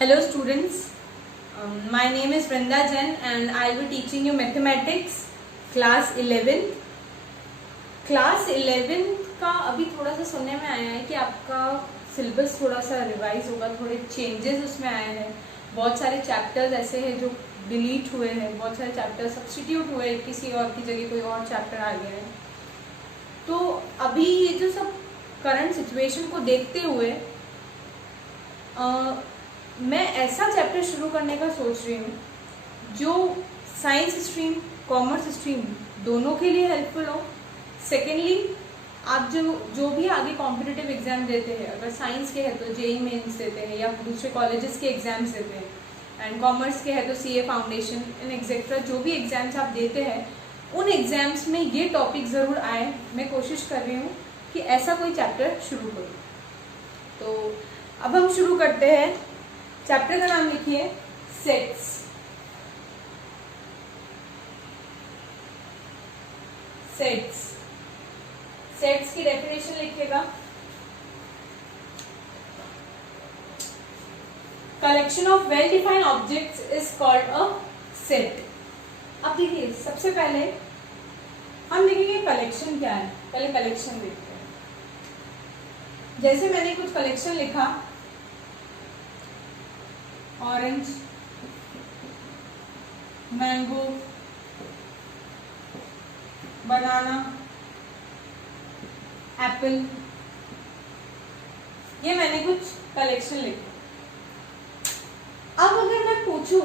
Hello students, my name is Vrinda Jain and I will be teaching you mathematics class 11. Class 11 का अभी थोड़ा सा सुनने में आया है कि आपका सिलेबस थोड़ा सा रिवाइज होगा, थोड़े चेंजेस उसमें आए हैं। बहुत सारे चैप्टर्स ऐसे हैं जो डिलीट हुए हैं, बहुत सारे चैप्टर सब्स्टिट्यूट हुए, किसी और की जगह कोई और चैप्टर आ गया है। तो अभी ये जो सब करंट सिचुएशन को देखते हुए मैं ऐसा चैप्टर शुरू करने का सोच रही हूँ जो साइंस स्ट्रीम, कॉमर्स स्ट्रीम दोनों के लिए हेल्पफुल हो। सेकेंडली, आप जो भी आगे कॉम्पिटिटिव एग्जाम देते हैं, अगर साइंस के है तो जेई मेंस देते हैं या दूसरे कॉलेजेस के एग्जाम्स देते हैं, एंड कॉमर्स के है तो सीए फाउंडेशन एंड एक्सेट्रा, जो भी एग्जाम्स आप देते हैं उन एग्जाम्स में ये टॉपिक ज़रूर आए। मैं कोशिश कर रही हूँ कि ऐसा कोई चैप्टर शुरू करूँ। तो अब हम शुरू करते हैं। चैप्टर का नाम लिखिए सेट्स। सेट्स सेट्स की डेफिनेशन लिखिएगा। Collection of well defined objects is called a set. अब देखिए, सबसे पहले हम लिखेंगे कलेक्शन क्या है। पहले कलेक्शन देखते हैं। जैसे मैंने कुछ कलेक्शन लिखा, ऑरेंज, मैंगो, बनाना, एप्पल, ये मैंने कुछ कलेक्शन लिखा। अब अगर मैं पूछूं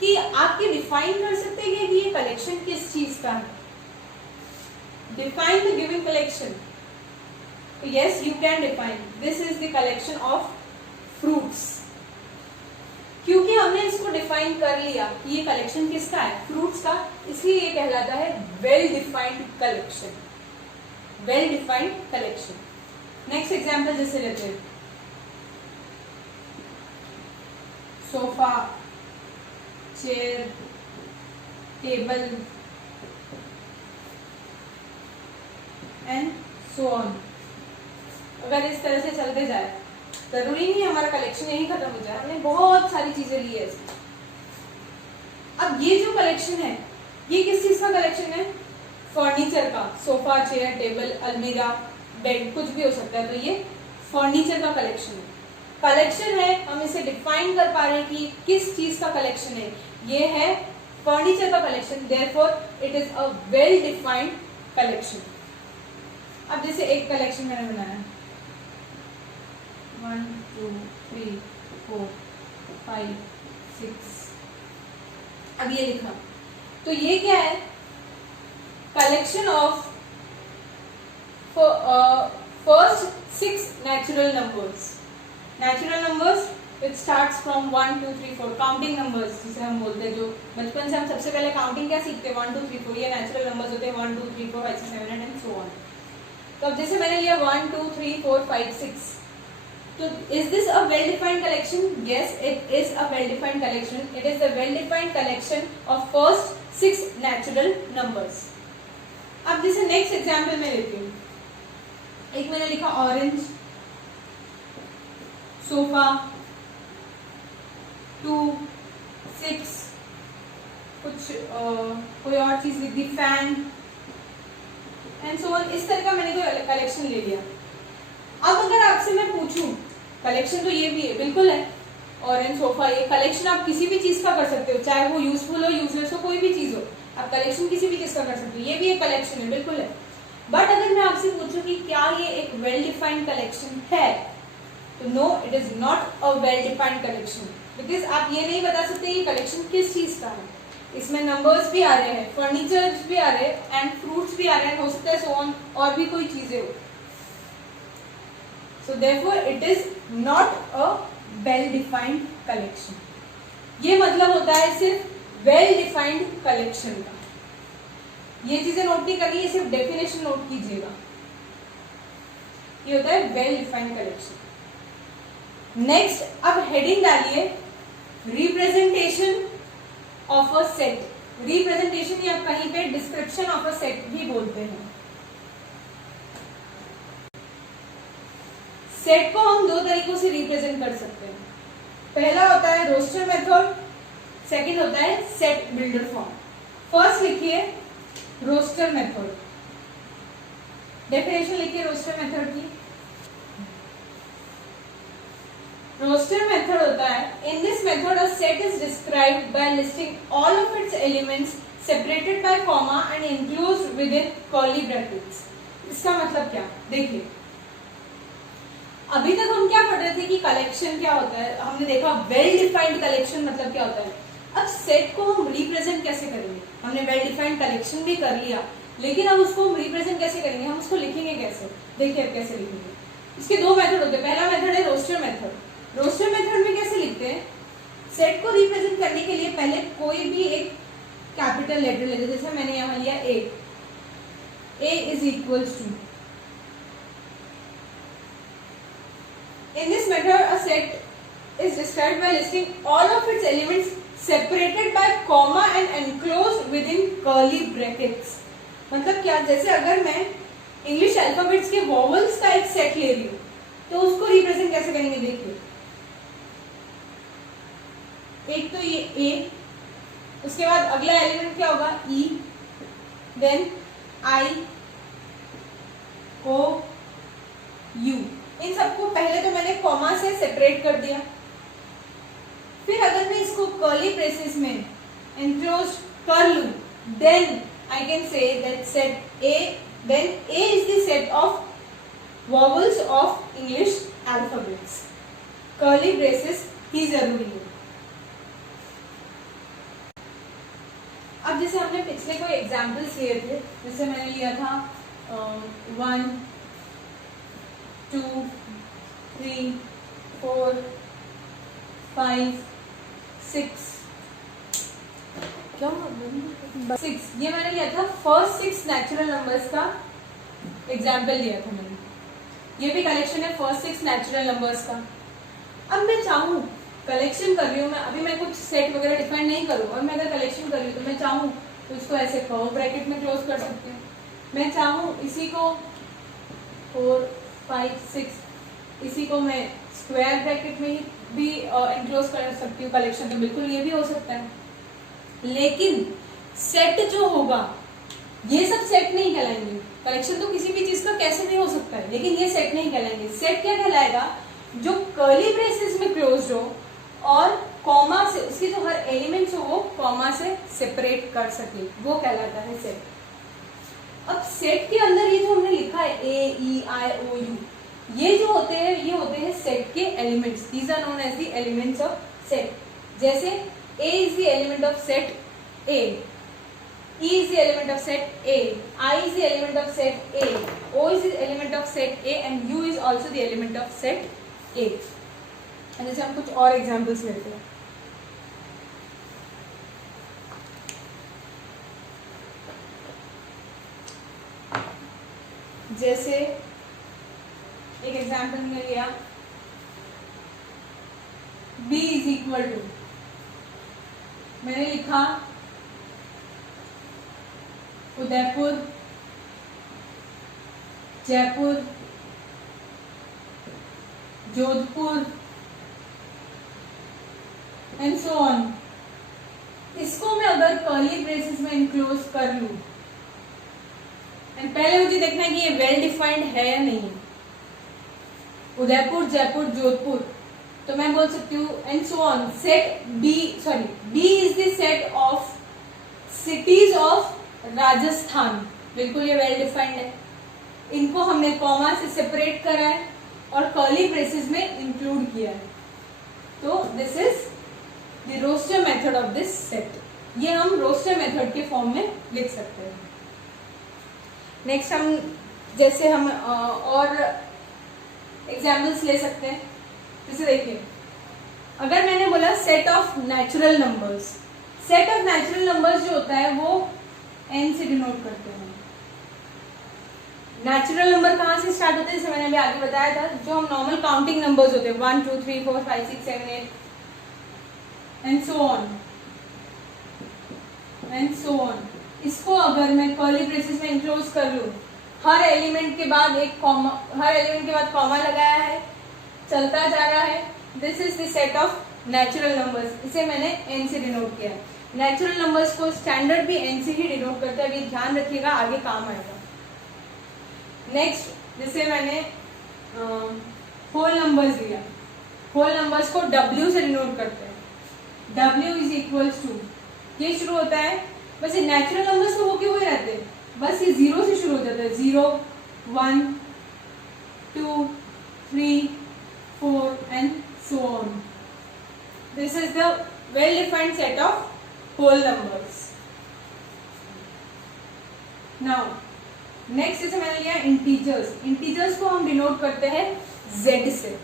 कि आप ये डिफाइन कर सकते हैं कि ये कलेक्शन किस चीज का है, define the given collection. Yes, you can define this is the collection of fruits. क्योंकि हमने इसको डिफाइन कर लिया कि ये कलेक्शन किसका है, फ्रूट्स का, इसलिए ये कहलाता है well defined collection. Well defined collection. Next example जैसे लेते हैं, sofa, chair, table and so on. अगर इस तरह से चलते जाए, जरूरी नहीं हमारा कलेक्शन यही खत्म हो जाए, हमने बहुत सारी चीजें ली है इसमें। अब ये जो कलेक्शन है, ये किस चीज का कलेक्शन है? फर्नीचर का। सोफा, चेयर, टेबल, अलमीरा, बेड, कुछ भी हो सकता है। तो ये फर्नीचर का कलेक्शन है। कलेक्शन है, हम इसे डिफाइन कर पा रहे हैं कि किस चीज का कलेक्शन है। ये है फर्नीचर का collection, therefore it is a well defined collection. अब जैसे एक कलेक्शन मैंने बनाया, 1 2 3 4 5 6, अब ये लिखा। तो ये क्या है? Collection of first 6 natural numbers. Natural numbers which starts from 1 2 3 4, counting numbers जिसे हम बोलते हैं। जो बचपन से हम सबसे पहले काउंटिंग क्या सीखते हैं, 1 2 3 4, ये नेचुरल नंबर्स होते हैं, 1 2 3 4 5 6 7 8 एंड सो ऑन। तो अब जैसे मैंने लिया 1 2 3 4 5 6, so is this a well defined collection? Yes, it is a well defined collection. It is the well defined collection of first 6 natural numbers. अब जैसे नेक्स्ट एग्जांपल में लेती हूँ, एक मैंने लिखा ऑरेंज, सोफा, 2 6, कुछ कोई और चीज लिख दी, फैन एंड सो ऑन। इस तरह का मैंने कोई कलेक्शन ले लिया। अब अगर आपसे मैं पूछूं, कलेक्शन तो ये भी है, बिल्कुल है, ऑरेंज, सोफा, ये कलेक्शन आप किसी भी चीज का कर सकते हो, चाहे वो यूजफुल हो, यूजलेस हो, कोई भी चीज हो, आप कलेक्शन किसी भी चीज का कर सकते हो। ये भी एक कलेक्शन है, बिल्कुल है। बट अगर मैं आपसे पूछूं कि क्या ये एक वेल डिफाइंड कलेक्शन है, तो no, it is not a well defined collection, because आप ये नहीं बता सकते ये कलेक्शन किस चीज का है। इसमें नंबर्स भी आ रहे हैं, फर्नीचर्स भी आ रहे हैं एंड फ्रूट्स भी आ रहे हैं, हो सकता है सो ऑन, और भी कोई चीजें हो। So therefore it is not a well defined collection. ये मतलब होता है सिर्फ well defined collection का। ये चीजें नोट नहीं करनी है, सिर्फ डेफिनेशन नोट कीजिएगा। ये होता है well defined collection। नेक्स्ट, अब हेडिंग डालिए representation of a set. Representation या कहीं पे डिस्क्रिप्शन ऑफ अ सेट भी बोलते हैं। सेट को हम दो तरीकों से रिप्रेजेंट कर सकते हैं। पहला होता है रोस्टर मेथड, सेकंड होता है सेट बिल्डर फॉर्म। फर्स्ट लिखिए रोस्टर मेथड, डेफिनेशन लिखिए रोस्टर मेथड की। रोस्टर मेथड होता है in this method a set is described bye listing all of its elements separated by comma and enclosed with in curly brackets. इसका मतलब क्या, देखिए अभी तक हम क्या पढ़ रहे थे कि कलेक्शन क्या होता है, हमने देखा वेल डिफाइंड कलेक्शन मतलब क्या होता है। अब सेट को हम रिप्रेजेंट कैसे करेंगे, हमने वेल डिफाइंड कलेक्शन भी कर लिया, लेकिन अब उसको हम रिप्रेजेंट कैसे करेंगे, हम उसको लिखेंगे कैसे, देखिए अब कैसे लिखेंगे। इसके दो मेथड होते हैं, पहला मेथड है रोस्टर मेथड। रोस्टर मेथड में कैसे लिखते हैं, सेट को रिप्रेजेंट करने के लिए पहले कोई भी एक कैपिटल लेटर लेते, जैसे मैंने यहाँ लिया A is equals to. In this method, a set is described by listing all of its elements separated by comma and enclosed within curly brackets। मतलब क्या, जैसे अगर मैं इंग्लिश अल्फाबेट्स के वॉवल्स का एक सेट ले रही हूँ तो उसको रिप्रेजेंट कैसे करेंगे, देखिए एक तो ये ए, उसके बाद अगला एलिमेंट क्या होगा ई, देन आई ओ यू। इन सबको पहले तो मैंने कॉमा से सेपरेट कर दिया, फिर अगर मैं इसको कर्ली ब्रेसेस में एनक्लोज कर लूं, then I can say that set A, then A is the set of vowels of English alphabets. Curly braces ही जरूरी है। अब जैसे हमने पिछले कोई एग्जाम्पल्स लिए थे, जैसे मैंने लिया था 1 2 3 4 5 6 क्या 6, ये मैंने लिया था फर्स्ट 6 नेचुरल नंबर्स का एग्जाम्पल लिया था मैंने। ये भी कलेक्शन है फर्स्ट 6 नेचुरल नंबर्स का। अब मैं चाहूँ कलेक्शन कर रही हूँ, मैं अभी मैं कुछ सेट वगैरह डिफाइन नहीं करूँ, और मैं अगर कलेक्शन कर रही हूँ तो मैं चाहूँ तो इसको ऐसे कर्व ब्रैकेट में क्लोज कर सकती हूँ। मैं चाहूँ इसी को 4 5 6 इसी को मैं स्क्वायर ब्रैकेट में ही भी एनक्लोज कर सकती हूँ कलेक्शन, तो बिल्कुल ये भी हो सकता है। लेकिन सेट जो होगा ये सब सेट नहीं कहलाएंगे। कलेक्शन तो किसी भी चीज का कैसे भी हो सकता है, लेकिन ये सेट नहीं कहलाएंगे। सेट क्या कहलाएगा, जो कर्ली ब्रेसेस में क्लोज हो और कॉमा से उसकी जो हर एलिमेंट्स हो वो कॉमा से सेपरेट कर सके, वो कहलाता है सेट। अब सेट के अंदर ये जो हमने लिखा है ए ई आई ओ यू, ये जो होते हैं ये होते हैं सेट के elements. These are known as the elements of set. जैसे A is the element of set A, E is the element of set A, I is the element of set A, O is the element of set A and U is also the element of set A। जैसे हम कुछ और examples लेते हैं, जैसे एक example में लिया B इज इक्वल टू, मैंने लिखा Udaipur, Jaipur, Jodhpur and so on. इसको मैं अगर कर्ली ब्रेसेस में इंक्लोज कर लूं, एंड पहले मुझे देखना है कि ये वेल डिफाइंड है या नहीं। उदयपुर, जयपुर, जोधपुर, तो मैं बोल सकती हूँ and so on. Set B, sorry B is the set of cities of Rajasthan, बिल्कुल ये वेल डिफाइंड है। इनको हमने कॉमा से सेपरेट करा है और कर्ली ब्रेसेस में इंक्लूड किया है, तो this is the roster method of this set. ये हम रोस्टर मेथड के फॉर्म में लिख सकते हैं। नेक्स्ट हम जैसे हम और एग्जाम्पल्स ले सकते हैं। जैसे देखिए अगर मैंने बोला set of natural numbers, set of natural numbers जो होता है वो n से डिनोट करते हैं। नेचुरल नंबर कहाँ से स्टार्ट होते हैं, जैसे मैंने अभी आगे बताया था, जो हम नॉर्मल काउंटिंग नंबर्स होते हैं 1 2 3 4 5 6 7 8 and so on and so on. इसको अगर मैं कर्ली ब्रेसेस में इंक्लोज कर लूं, हर एलिमेंट के बाद एक कॉमा, हर एलिमेंट के बाद कॉमा लगाया है, चलता जा रहा है, this is the set of natural numbers, इसे मैंने एन से डिनोट किया है। नेचुरल नंबर्स को स्टैंडर्ड भी एन से ही डिनोट करते हैं, अभी ध्यान रखिएगा, आगे काम आएगा। नेक्स्ट जैसे मैंने होल नंबर्स दिया, होल नंबर्स को डब्ल्यू से डिनोट करते हैं। डब्ल्यू इज इक्वल्स टू, ये शुरू होता है, बस ये नेचुरल नंबर्स तो होके हुए रहते हैं, बस ये जीरो से शुरू हो जाता है, 0 1 2 3 4 and so on. This is the well defined set of whole numbers. Now next जैसे मैंने लिया इंटीजर्स, इंटीजर्स को हम डिनोट करते हैं z से।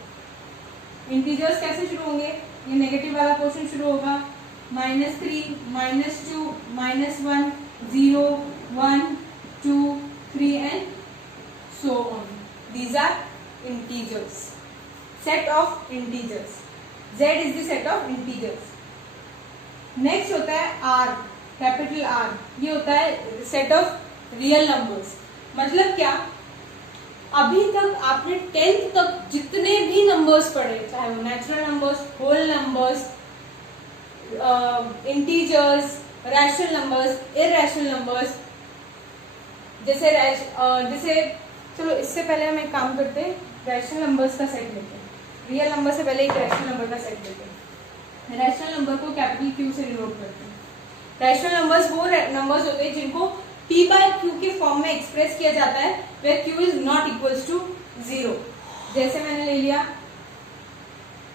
इंटीजर्स कैसे शुरू होंगे, ये नेगेटिव वाला पोर्शन शुरू होगा -3 -2 -1 0 1 2 3 and so on. These are integers, set of integers. Z is the set of integers. Next होता है R, कैपिटल R, ये होता है सेट ऑफ रियल नंबर्स। मतलब क्या, अभी तक आपने 10th तक जितने भी नंबर्स पढ़े, चाहे वो natural numbers, whole numbers, integers, rational numbers, irrational numbers, जैसे चलो इससे पहले हम एक काम करते हैं, रैशनल नंबर्स का सेट लेते हैं। रियल नंबर से पहले एक रैशनल नंबर का सेट लेते हैं। रैशनल नंबर को कैपिटल क्यू से डिनोट करते हैं। रैशनल नंबर्स वो नंबर्स होते हैं जिनको p बाय q के फॉर्म में एक्सप्रेस किया जाता है, where q is not equals to 0। जैसे मैंने ले लिया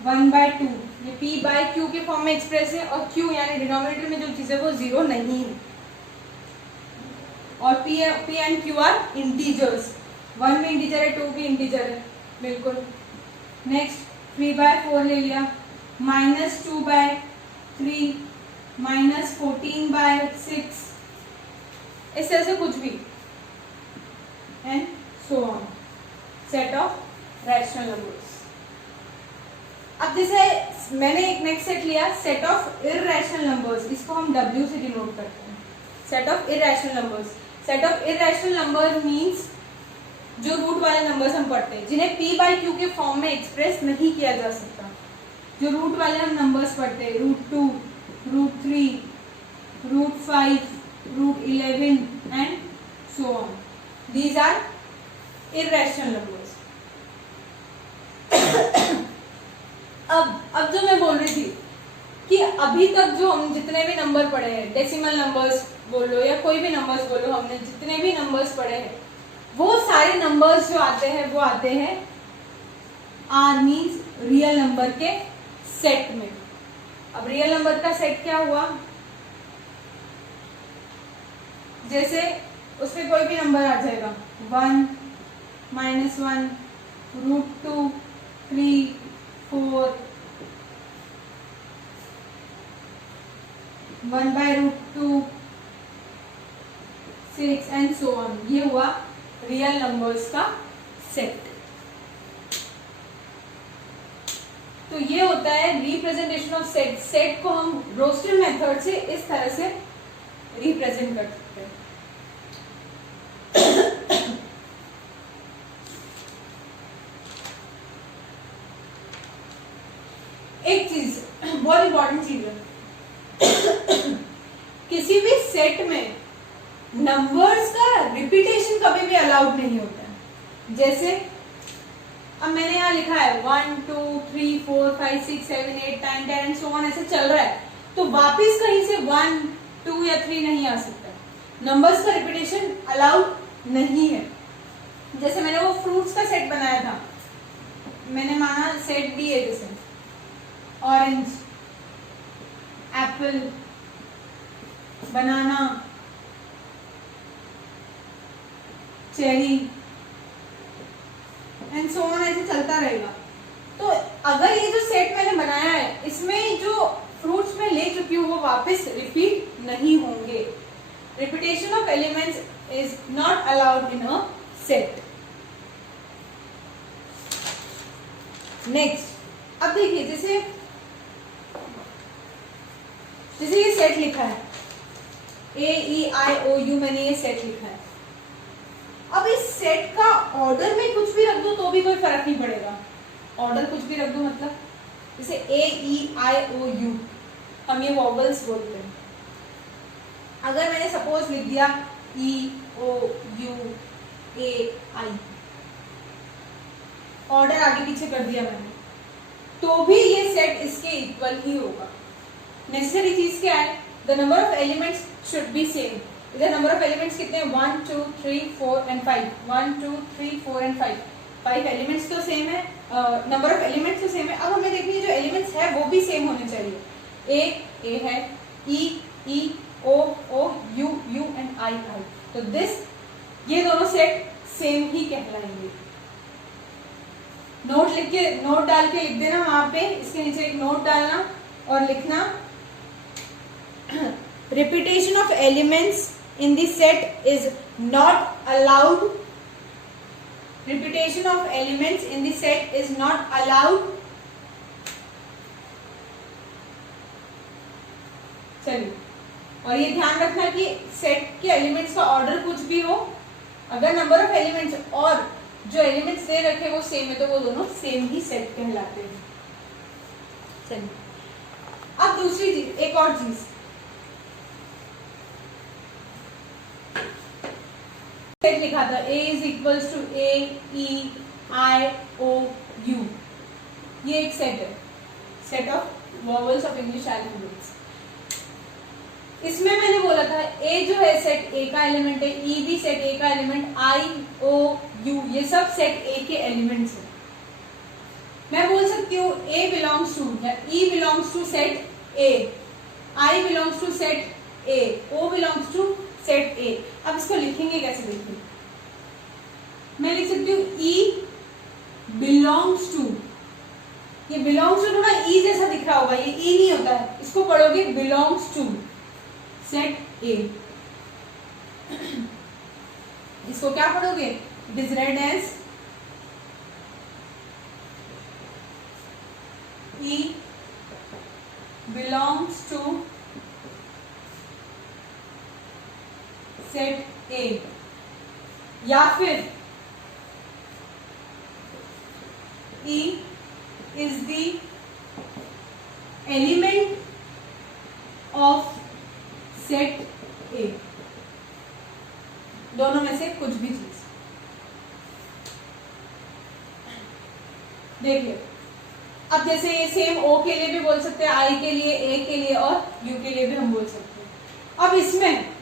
1/2, ये p बाय q के फॉर्म में एक्सप्रेस है, और q यानी डिनोमिनेटर में जो चीज है वो 0 नहीं है। और p and q are integers, 1 भी इंटीजर है, 2 भी इंटीजर है, बिल्कुल। नेक्स्ट 3/4 ले लिया, -2/3 -14/6, इस तरह से कुछ भी, and so on, set of rational numbers. अब जैसे मैंने एक नेक्स्ट सेट लिया, सेट ऑफ इरैशनल नंबर्स, इसको हम W से डिनोट करते हैं। Set of irrational numbers, set of irrational number means जो रूट वाले नंबर्स हम पढ़ते हैं, जिन्हें p बाय q के फॉर्म में एक्सप्रेस नहीं किया जा सकता। जो रूट वाले हम नंबर्स पढ़ते हैं, √2, √3, √5, √11 and so on, these are irrational numbers. अब जो मैं बोल रही थी कि अभी तक जो हम जितने भी नंबर पढ़े हैं, डेसिमल नंबर्स बोलो या कोई भी नंबर्स बोलो, हमने जितने भी नंबर्स पढ़े हैं, वो सारे नंबर्स जो आते हैं वो आते हैं R मीन्स रियल नंबर के सेट में। अब रियल नंबर का सेट क्या हुआ, जैसे उसमें कोई भी नंबर आ जाएगा, 1 -1 √2 3 4 1/√2 6 एंड सो ऑन, ये हुआ रियल नंबर्स का सेट। तो ये होता है रिप्रेजेंटेशन ऑफ सेट। सेट को हम रोस्टर मेथड से इस तरह से रिप्रेजेंट कर सकते हैं। एक चीज बहुत इंपॉर्टेंट चीज है, किसी भी सेट में नंबर्स का रिपीटेशन कभी भी अलाउड नहीं होता है। जैसे अब मैंने यहाँ लिखा है 1 2 3 4 5 6 7 8 9 10 एंड सो ऑन, ऐसे चल रहा है, तो वापस कहीं से 1 2 या 3 नहीं आ सकता। नंबर्स का रिपीटेशन अलाउड नहीं है। जैसे मैंने वो फ्रूट्स का सेट बनाया था, मैंने माना सेट बी है, जैसे orange, Apple, banana, cherry and so on, ऐसे चलता रहेगा। तो अगर ये जो सेट मैंने बनाया है, इसमें जो फ्रूट्स में ले चुकी हूँ वो वापस रिपीट नहीं होंगे। Repetition of elements is not allowed in a set. Next, अब देखिए, जैसे ये सेट लिखा है AEIOU, मैंने ये सेट लिखा है। अब इस सेट का ऑर्डर में कुछ भी रख दो तो भी कोई फर्क नहीं पड़ेगा। ऑर्डर कुछ भी रख दो मतलब जैसे ए ई आई ओ यू, हम ये वॉवल्स बोलते हैं। अगर मैंने सपोज लिख दिया ई ओ यू ए आई, ऑर्डर आगे पीछे कर दिया मैंने, तो भी ये सेट इसके इक्वल ही होगा। नेसेसरी चीज क्या है? The number of elements should be same. इधर नंबर ऑफ एलिमेंट्स कितने हैं? 1 2 3 4 एंड 5। 1 2 3 4 एंड 5। 5 एलिमेंट्स तो सेम है, नंबर ऑफ एलिमेंट्स तो सेम है। अब हमें देखिए जो एलिमेंट्स है वो भी सेम होने चाहिए। ए है, ई ओ यू एंड आई। तो दिस, ये दोनों सेट सेम ही कहलाएंगे। नोट डाल के लिख देना वहां पे, इसके नीचे एक नोट डालना और लिखना repetition of elements in the set is not allowed. Repetition of elements in the set is not allowed. चलिए, और ये ध्यान रखना कि सेट के एलिमेंट्स का ऑर्डर कुछ भी हो, अगर नंबर ऑफ एलिमेंट्स और जो एलिमेंट्स दे रखे वो सेम है तो वो दोनों सेम ही सेट कहलाते हैं। चलिए, अब दूसरी चीज, एक और चीज, सेट लिखा था A is equals to A E I O U, ये एक सेट है, set of vowels of English alphabets. इसमें मैंने बोला था A जो है सेट A का एलिमेंट है, E भी सेट A का एलिमेंट, I O U ये सब सेट A के एलिमेंट्स है। मैं बोल सकती हूँ A बिलोंग्स टू या E belongs to set A, I belongs to set A, O belongs to set A। अब इसको लिखेंगे कैसे? देखिए, मैं लिख सकती हूँ E बिलोंग्स टू, ये बिलोंग्स टू थोड़ा E जैसा दिख रहा होगा, ये E नहीं होता है, इसको पढ़ोगे बिलोंग्स टू सेट A। इसको क्या पढ़ोगे? It is read as E belongs to set A, या फिर E is the element of set A, दोनों में से कुछ भी चीज। देखिए, अब जैसे ये सेम O के लिए भी बोल सकते हैं, I के लिए, A के लिए और U के लिए भी हम बोल सकते हैं। अब इसमें,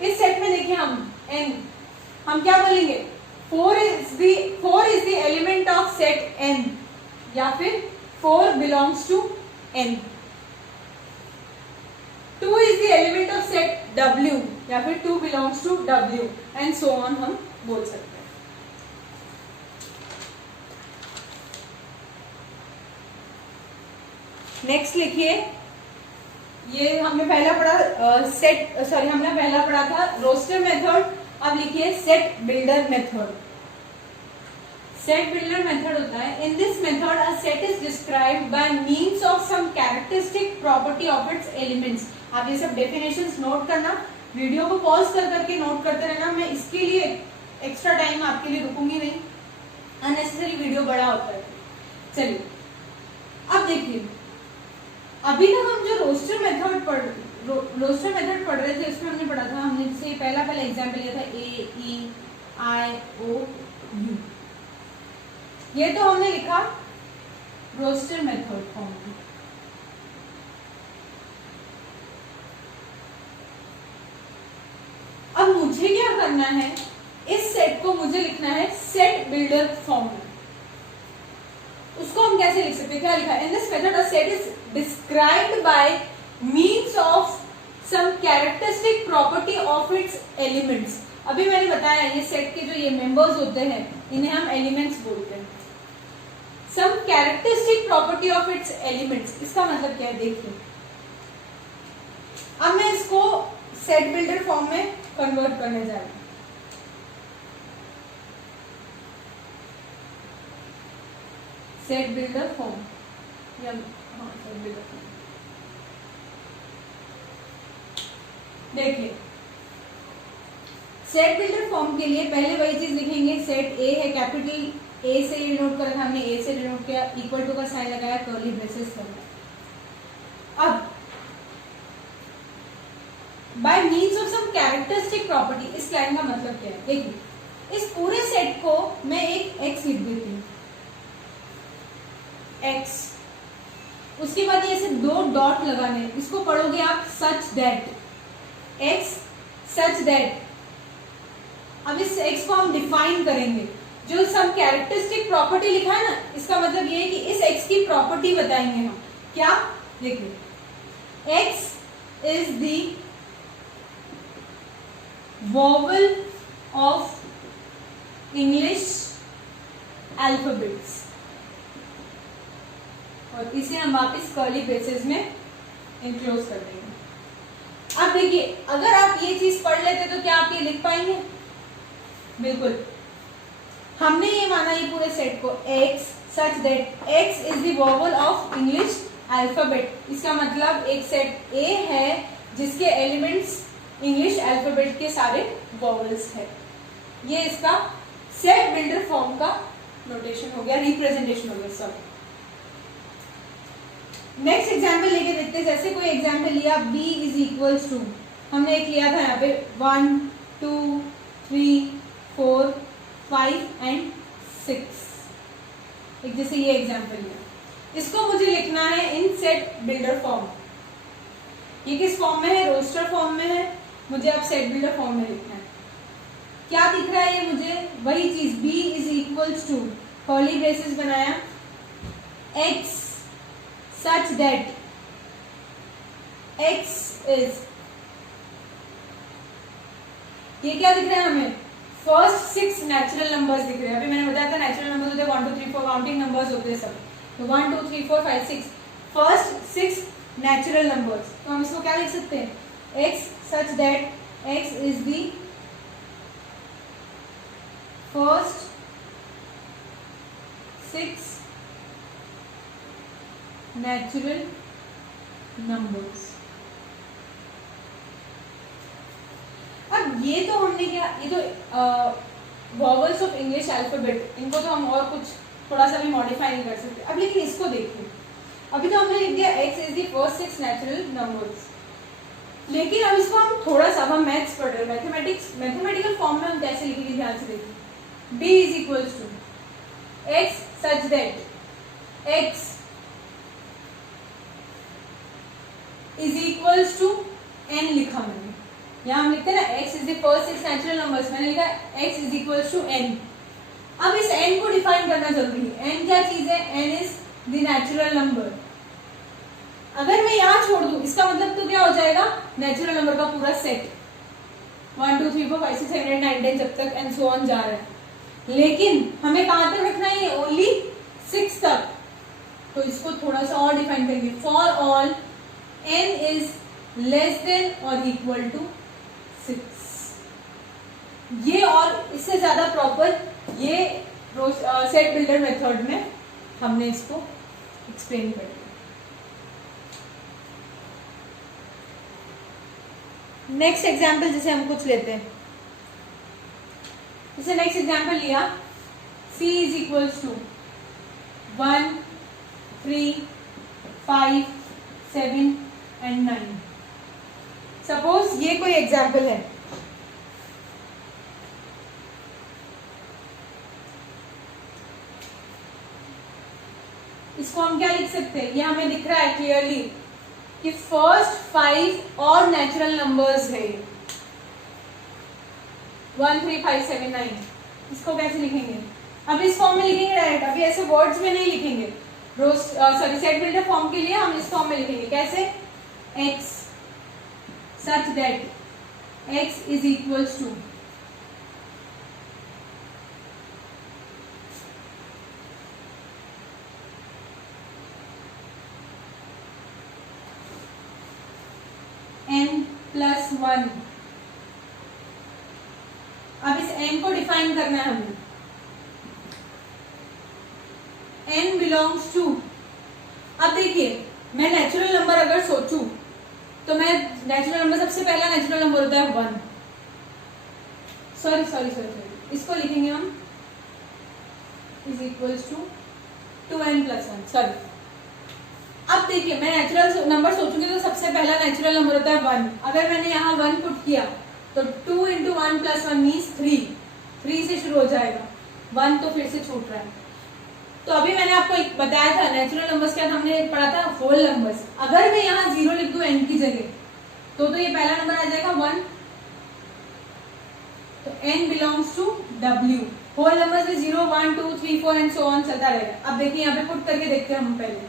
इस सेट में देखिए हम क्या बोलेंगे? 4 is the element of set N, या फिर 4 belongs to N। 2 is the element of set W, या फिर 2 belongs to W, and so on हम बोल सकते हैं। नेक्स्ट लिखिए, ये हमने पहला पढ़ा हमने पहला पढ़ा था रोस्टर मेथड। अब लिखिए set builder method. Set builder method होता है, in this method a set is described by means of some characteristic property of its elements. आप ये सब डेफिनेशंस नोट करना, वीडियो को पॉज कर करके नोट करते रहना। मैं इसके लिए एक्स्ट्रा टाइम आपके लिए रुकूंगी नहीं, अननेसेसरी वीडियो बड़ा होता है। चलिए, अब देखिए, अभी तक हम जो रोस्टर मेथड पढ़ रहे थे उसमें हमने पढ़ा था, हमने जैसे पहला एग्जाम्पल लिया था A E I O U, ये तो हमने लिखा रोस्टर मेथड फॉर्म में। अब मुझे क्या करना है, इस सेट को मुझे लिखना है सेट बिल्डर फॉर्म में। उसको हम कैसे लिख सकते हैं? क्या लिखा है? In this method a set is described by means of some characteristic property of its elements. अभी मैंने बताया ये सेट के जो ये मेंबर्स होते हैं इन्हें हम एलिमेंट्स बोलते हैं। Some characteristic property of its elements, इसका मतलब क्या है? देखिए, अब मैं इसको सेट बिल्डर फॉर्म में कन्वर्ट करने जा रही हूं। सेट बिल्डर फॉर्म या सेट बिल्डर फॉर्म। देखिए, सेट बिल्डर फॉर्म के लिए पहले वही चीज लिखेंगे, सेट ए है कैपिटल ए से डिनोट कर रखा हमने, ए से डिनोट किया, इक्वल टू का साइन लगाया, कर्ली ब्रेसेस लगाया। अब by means of some characteristic property, इस लाइन का मतलब क्या है? देखिए इस पूरे सेट को मैं एक एक्स लिख देती हूँ, एक्स, उसके बाद ये ऐसे दो डॉट लगाने, इसको पढ़ोगे आप such that, x such that. अब इस एक्स को हम डिफाइन करेंगे, जो सब कैरेक्टरिस्टिक प्रॉपर्टी लिखा है ना, इसका मतलब ये है कि इस एक्स की प्रॉपर्टी बताएंगे हम। क्या? देखिए x is the vowel of English alphabets, और इसे हम वापस कर्ली ब्रेसेस में इंक्लोज कर देंगे। अब देखिए अगर आप ये चीज पढ़ लेते तो क्या आप ये लिख पाएंगे? बिल्कुल। हमने ये माना ये पूरे सेट को x such that x is the vowel of English alphabet, इसका मतलब एक सेट A है जिसके एलिमेंट्स इंग्लिश अल्फाबेट के सारे वॉवल्स है। ये इसका सेट बिल्डर फॉर्म का नोटेशन हो गया, रिप्रेजेंटेशन हो गया। सॉरी, नेक्स्ट एग्जाम्पल लेके देखते हैं। जैसे कोई एग्जाम्पल लिया b इज इक्वल्स टू, हमने एक लिया था यहाँ पे 1 2 3 4 5 एंड 6, एक जैसे ये एग्जाम्पल लिया, इसको मुझे लिखना है इन सेट बिल्डर फॉर्म। ये किस फॉर्म में है? रोस्टर फॉर्म में है, मुझे अब सेट बिल्डर फॉर्म में लिखना है। क्या दिख रहा है ये मुझे? वही चीज, b is equals to curly braces बनाया, x such that x is, ये क्या दिख रहा है हमें? फर्स्ट 6 नेचुरल नंबर्स दिख रहे हैं। अभी मैंने बताया था नेचुरल नंबर्स होते हैं 1 2 3 4, काउंटिंग नंबर्स होते हैं सब, तो 1 2 3 4 5 6, फर्स्ट 6 नेचुरल नंबर्स। तो हम इसको क्या लिख सकते हैं? x such that x is the first 6 natural numbers. अब ये तो हमने क्या, ये तो वॉवल्स ऑफ इंग्लिश अल्फाबेट, इनको तो हम और कुछ थोड़ा सा भी मॉडिफाई नहीं कर सकते। अब लेकिन इसको देखिए, अभी तो हमने लिख दिया x is the first 6 natural numbers, लेकिन अब इसको हम थोड़ा सा, हम मैथ्स पढ़ रहे हैं, मैथमेटिक्स, मैथमेटिकल फॉर्म में हम कैसे लिखेंगे? ध्यान से देखिए, b is equals to x such that x is equals to n लिखा मैंने, यहाँ हम लिखते हैं ना x is the first 6 natural numbers, मैंने लिखा x is equals to n। अब इस n को डिफाइन करना जरूरी है। n क्या चीज है? n is the natural number. अगर मैं यहाँ छोड़ दूं, इसका मतलब तो क्या हो जाएगा? नेचुरल नंबर का पूरा सेट, 1 2 3 4 5 6 7 8 9 10 जब तक एंड सो ऑन जा रहा है। लेकिन हमें कहां तक रखना है? ओनली 6 तक। तो इसको थोड़ा सा और डिफाइन करेंगे, for all n is less then और इक्वल टू 6। ये और इससे ज्यादा प्रॉपर ये सेट बिल्डर मेथड में हमने इसको एक्सप्लेन कर दिया। नेक्स्ट एग्जाम्पल जैसे हम कुछ लेते हैं, जैसे नेक्स्ट एग्जाम्पल लिया c is equals to 1 3 5 7 and 9। Suppose ये कोई एग्जाम्पल है, इसको हम क्या लिख सकते हैं? ये हमें दिख रहा है क्लियरली कि फर्स्ट 5 और नेचुरल नंबर्स है 1 3 5 7 9। इसको कैसे लिखेंगे? अब इस फॉर्म में लिखेंगे डायरेक्ट, अभी ऐसे वर्ड्स में नहीं लिखेंगे। सॉरी, सेट बिल्डर फॉर्म के लिए हम इस फॉर्म में लिखेंगे कैसे? x such that x is equals to n plus 1। अब इस n को डिफाइन करना है हमें, n बिलोंग्स टू, अब देखिए मैं नेचुरल नंबर अगर सोचूं तो मैं नेचुरल नंबर, सबसे पहला नेचुरल नंबर होता है 1। सॉरी, इसको लिखेंगे हम, is equals to 2n+1। Sorry, अब देखिए मैं नेचुरल नंबर सोचूंगी तो सबसे पहला नेचुरल नंबर होता है 1। अगर मैंने यहाँ 1 पुट किया तो 2 × 1 + 1 मीन्स 3 से शुरू हो जाएगा, 1 तो फिर से छूट रहा है। तो अभी मैंने आपको एक बताया था नेचुरल नंबर्स के बाद हमने पढ़ा था होल नंबर्स। अगर मैं यहाँ 0 लिख दूं n की जगह तो ये पहला नंबर आ जाएगा 1, तो n belongs to w। Whole numbers में 0, 1, 2, 3, 4 एंड सो ऑन चलता रहेगा। अब देखिए यहाँ पे पुट करके देखते हैं हम पहले।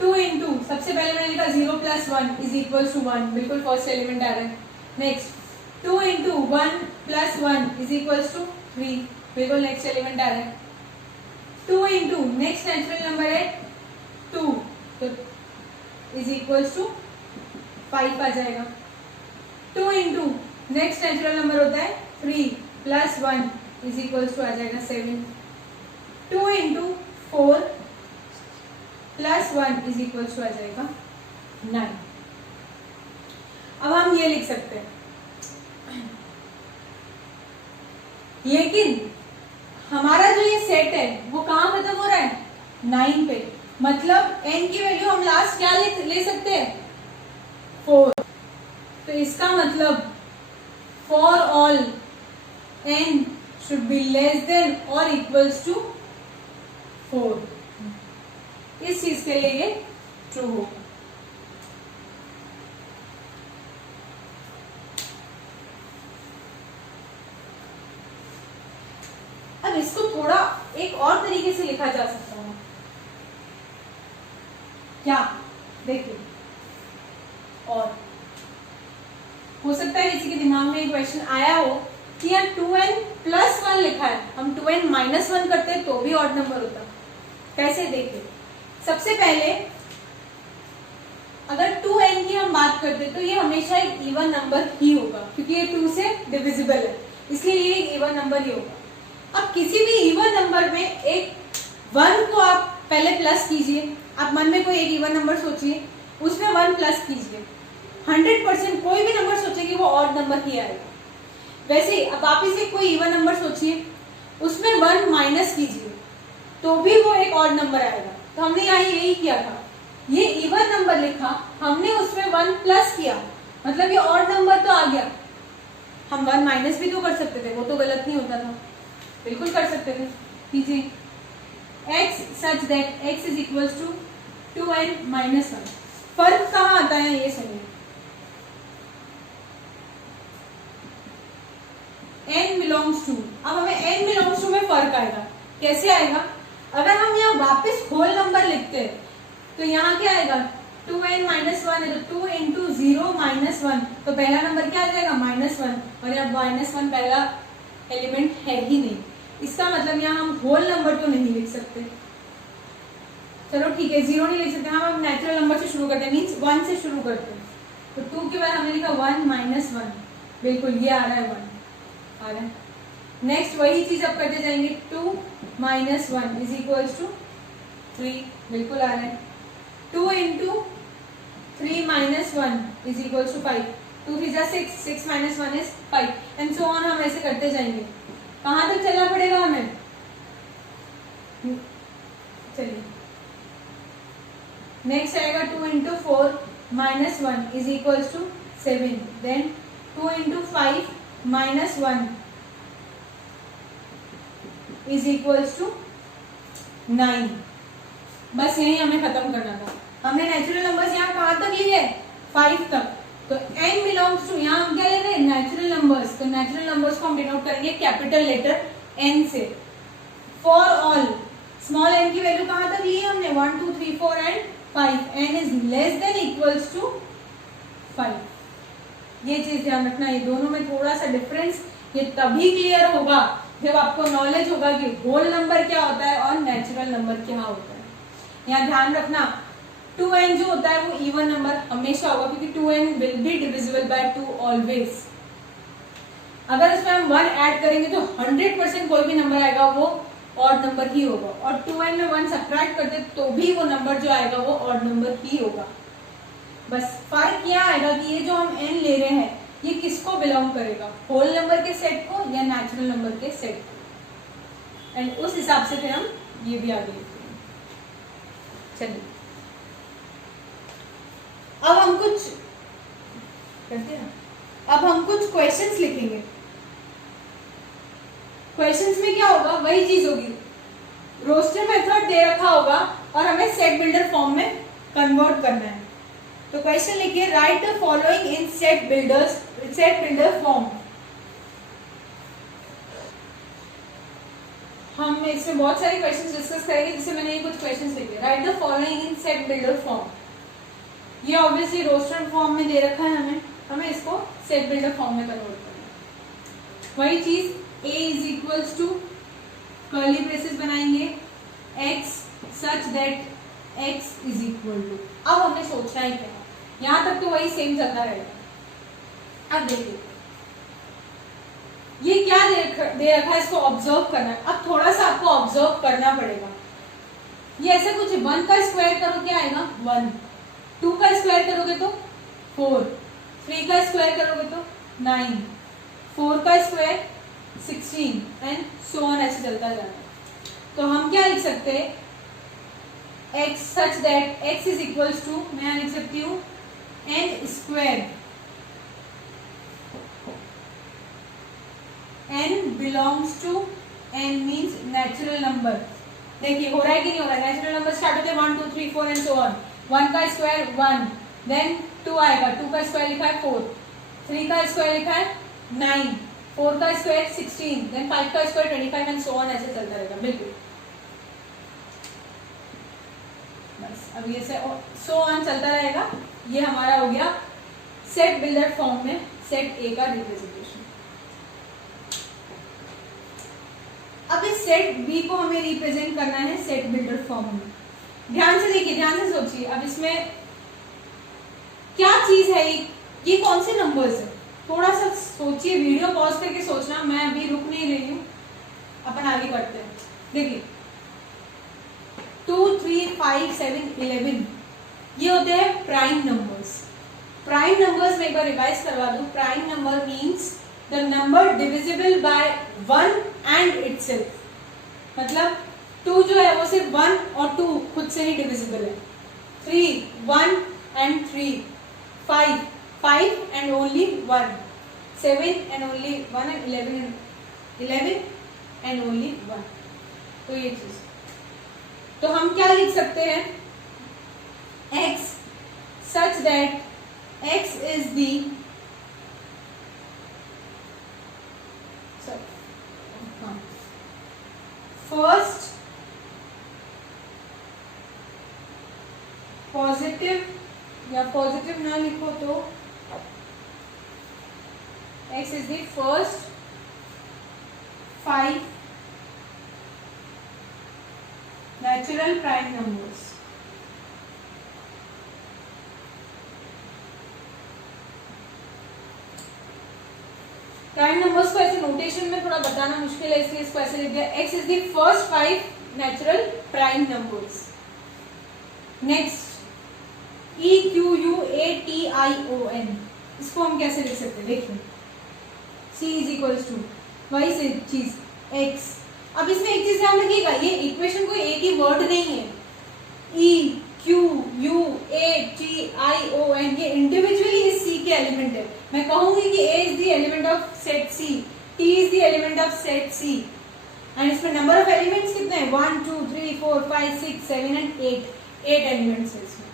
2 × सबसे पहले मैंने लिखा 0 + 1 इज इक्वल टू 1, बिल्कुल फर्स्ट एलिमेंट आ रहा है। नेक्स्ट 2 × 1 + 1 इज इक्वल टू 3, बिल्कुल नेक्स्ट एलिमेंट आ रहा है। 2 × नेक्स्ट नेचुरल नंबर है 2, तो इज इक्वल टू 5 आ जाएगा। 2 × नेक्स्ट नेचुरल नंबर होता है 3 + 1 इज इक्वल टू आ जाएगा 7। 2 × 4 + 1 इज इक्वल टू आ जाएगा 9। अब हम ये लिख सकते हैं, लेकिन हमारा जो ये सेट है वो कहाँ खत्म हो रहा है? 9 पे। मतलब n की वैल्यू हम लास्ट क्या ले सकते हैं? 4। तो इसका मतलब for all n should be less then और इक्वल्स टू 4। इस चीज के लिए ये ट्रू होगा। अब इसको थोड़ा एक और तरीके से लिखा जा सकता है। क्या? देखिए, और हो सकता है किसी के दिमाग में एक क्वेश्चन आया हो कि यहाँ 2n+1 लिखा है, हम 2n-1 करते हैं तो भी ऑड नंबर होता। कैसे? देखिए, सबसे पहले अगर 2n की हम बात करते तो ये हमेशा एक इवन नंबर ही होगा, क्योंकि ये 2 से डिविजिबल है, इसलिए ये एक इवन नंबर ही होगा। अब किसी भी इवन नंबर में एक 1 को आप पहले प्लस कीजिए। आप मन में कोई एक इवन नंबर सोचिए, उसमें 1 प्लस कीजिए। 100% कोई भी नंबर सोचेगी वो ऑड नंबर ही आएगा। वैसे ही अब आप इसे कोई इवन नंबर सोचिए, उसमें 1 माइनस कीजिए तो भी वो एक ऑड नंबर आएगा। तो हमने यहाँ यही किया था, ये इवन नंबर लिखा, हमने उसमें 1 प्लस किया, मतलब ये ऑड नंबर तो आ गया। हम 1 माइनस भी तो कर सकते थे, वो तो गलत नहीं होता था, बिल्कुल कर सकते थे। कीजिए x such that x is equals to 2n-1। फर्क कहाँ आता है ये सुनिए। n belongs to, अब हमें n belongs to में फर्क आएगा। कैसे आएगा? अगर हम यहाँ वापस होल नंबर लिखते हैं तो यहाँ क्या आएगा? 2n-1 है तो 2 × 0-1, तो पहला नंबर क्या आ जाएगा? -1, और यहाँ -1 पहला एलिमेंट है ही नहीं। इसका मतलब यहाँ हम होल नंबर तो नहीं लिख सकते। चलो ठीक है, 0 नहीं लिख सकते, हम अब नेचुरल नंबर से शुरू करते हैं, मीन्स 1 से शुरू करते हैं। तो 2 के बाद हमने लिखा 1-1, बिल्कुल ये आ रहा है 1 आ रहा है। नेक्स्ट वही चीज अब करते जाएंगे, 2 - 1 इज इक्वल्स टू 3, बिल्कुल आ रहा है। 2 × 3 - 1 इज इक्वल्स टू 5, 2 3 जा 6, 6 - 1 इज 5 एंड सो ऑन। हम ऐसे करते जाएंगे। कहाँ तक चलना पड़ेगा हमें? चलिए नेक्स्ट आएगा 2 × 4 - 1 is equals to 7, then 2 × 5 - 1 is equals to 9। बस यही हमें खत्म करना था। हमने नेचुरल नंबर्स यहाँ कहाँ तक लिए? 5 तक। तो n बिलोंग्स टू, यहाँ हम क्या ले रहे हैं? Natural numbers. तो नेचुरल नंबर्स को हम डिनोट करेंगे कैपिटल लेटर n से। फॉर ऑल स्मॉल n की वैल्यू कहाँ तक ली है हमने? 1 2 3 4 and 5। n is less than equals to 5। ये चीज ध्यान रखना, ये दोनों में थोड़ा सा डिफरेंस ये तभी क्लियर होगा जब आपको नॉलेज होगा कि होल नंबर क्या होता है और नेचुरल नंबर क्या होता है। यहाँ ध्यान रखना, 2n जो होता है वो इवन नंबर हमेशा होगा, क्योंकि 2n will be divisible by 2 always. अगर उसमें हम 1 ऐड करेंगे तो 100% कोई भी नंबर आएगा वो ऑड नंबर ही होगा, और 2n में 1 सब्ट्रैक्ट करते तो भी वो नंबर जो आएगा वो ऑड नंबर ही होगा। बस फर्क क्या आएगा कि ये जो हम n ले रहे हैं ये किसको बिलोंग करेगा, होल नंबर के सेट को या नेचुरल नंबर के सेट को। एंड उस हिसाब से फिर हम ये भी आगे लिखते हैं। चलिए अब हम कुछ करते हैं, अब हम कुछ क्वेश्चंस लिखेंगे। क्वेश्चंस में क्या होगा, वही चीज होगी, रोस्टर मेथड दे रखा होगा और हमें सेट बिल्डर फॉर्म में कन्वर्ट करना है। तो क्वेश्चन लिखिए, right the following in set builder form. हम इसमें बहुत सारे क्वेश्चंस डिस्कस करेंगे, जिससे मैंने ये कुछ क्वेश्चंस लिखे। Write the following in set builder form. ये ऑब्वियसली रोस्टर फॉर्म में दे रखा है, हमें इसको सेट बिल्डर फॉर्म में कन्वर्ट करना है। वही चीज a is equals to curly ब्रेसेस बनाएंगे x such that x is equal to. अब हमें सोचना है क्या, यहां तक तो वही सेम चलता रहेगा। अब देखिए ये क्या दे रखा है, इसको ऑब्जर्व करना है। अब थोड़ा सा आपको ऑब्जर्व करना पड़ेगा। ये ऐसा कुछ 1 का स्क्वायर करो क्या आएगा 1, 2 का स्क्वायर करोगे तो 4, 3 का स्क्वायर करोगे तो 9, 4 का स्क्वायर 16 एंड सो ऑन, ऐसे चलता जाता है। तो हम क्या लिख सकते हैं, x such that x is equals to, मैं लिख सकती हूँ n square, n belongs to, n means natural number. देखिए हो रहा है कि नहीं हो रहा है, नेचुरल नंबर स्टार्ट होते हैं 1 2 3 4 एंड सो ऑन। 1 का स्क्वायर 1, देन 2 आएगा, 2 का स्क्वायर लिखा है 4, 3 का स्क्वायर लिखा है 9, 4 का स्क्वायर 16, देन 5 का स्क्वायर 25 एंड सो ऑन, ऐसे चलता रहेगा। बिल्कुल बस अब ये सो ऑन चलता रहेगा। ये हमारा हो गया सेट बिल्डर फॉर्म में सेट ए का रिप्रेजेंटेशन। अब इस सेट बी को हमें रिप्रेजेंट करना है सेट बिल्डर फॉर्म में। ध्यान से देखिए, ध्यान से सोचिए, अब इसमें क्या चीज है, ये कौन से नंबर्स है, थोड़ा सा सोचिए, वीडियो पॉज करके सोचना, मैं अभी रुक नहीं रही हूं, अपन आगे करते हैं। देखिए 2 3 5 7 11 ये होते हैं प्राइम नंबर्स। प्राइम नंबर्स में एक बार रिवाइज करवा दूं, prime number means the number divisible by 1 and itself. मतलब 2 जो है वो सिर्फ 1 और 2 खुद से ही डिविजिबल है, 3 1 and 3, 5 and only 1, 7 and only 1 and 11 and only 1। तो ये चीज, तो हम क्या लिख सकते हैं, x such that x is the first positive, या पॉजिटिव ना लिखो तो x is the first 5 natural prime numbers। Prime numbers को ऐसे नोटेशन में थोड़ा बताना मुश्किल है, इसलिए इसको ऐसे लिख दिया, x is the first 5 natural prime numbers. Next EQUATION, इसको हम कैसे लिख सकते हैं, देखिए C इज इक्वल्स टू, वही से चीज x। अब इसमें एक चीज ध्यान रखिएगा, ये इक्वेशन कोई एक ही वर्ड नहीं है, EQUATION ये इंडिविजुअली इस C के एलिमेंट है। मैं कहूंगी कि A is the element of set C, T is the element of set C, and इसमें नंबर ऑफ एलिमेंट्स कितने हैं, 1 2 3 4 5 6 7 एंड 8 एलिमेंट्स है इसमें।